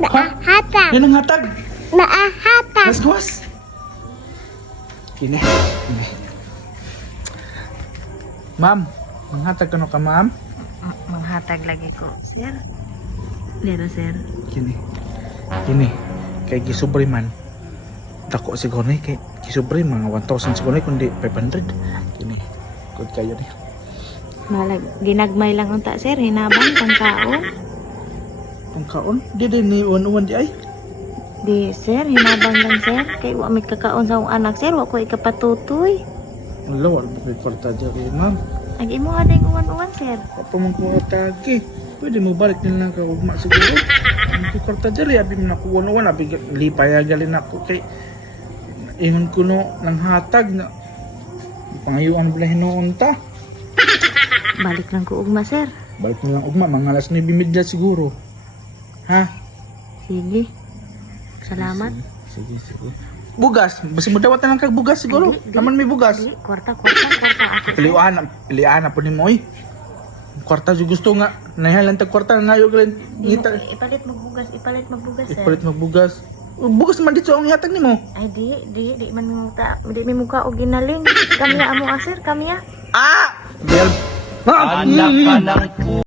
Naahatag. Yan ang hatag. Naahatag. Gasgas. Kini. Kini. Ma'am, manghatag ka no ka, ma'am? Manghatag lagi ko, sir. Dito, sir. Kini. Kini. Kay gisubre man. Dako siguro ni kay gisubre mga 1,000 siguro ni kundi 500. Kini. Good kayo ni. Malag, ginagmay lang unta, sir. Hinabang pangkaon. Pangkaon? Di din ni uwan di ay. Di, sir. Hinabang lang, sir. Kay wa may kakaon sa akong anak, sir. Wa ko ikapatutoy. Wala, wala mo kay kwarta dyan ma'am. Agi mo aday uwan-uwan, sir. Apa mong kwarta ki? Pwede mo balik nila ka ugma siguro. Ang kwarta dyan, abi mo nakuha uwan, abi lipay galin ako kay ingon ko no ng hatag na pangayuan pala hinoon ta. Balik lang ko ugma, sir. Balik na lang ugma, mga alas 9:30 siguro. Ha? Sige. Salamat. Sige, sige. Bugas, basi mo dawat na lang kag bugas siguro. Di. Naman may bugas. Di, kwarta ako, sir. Pilian na po ni mo eh. Kwarta jud gusto nga. Nahihalan tag kwarta ngayo galin Di mo, ngita. ipalit magbugas, sir. Ipalit magbugas. Bugas man dito ang ihatag nimo. Ay, di man mo ta, di may mukha o ginaling. Kamiya amo, sir, kamiya. Ah! Bel. Anak ka ng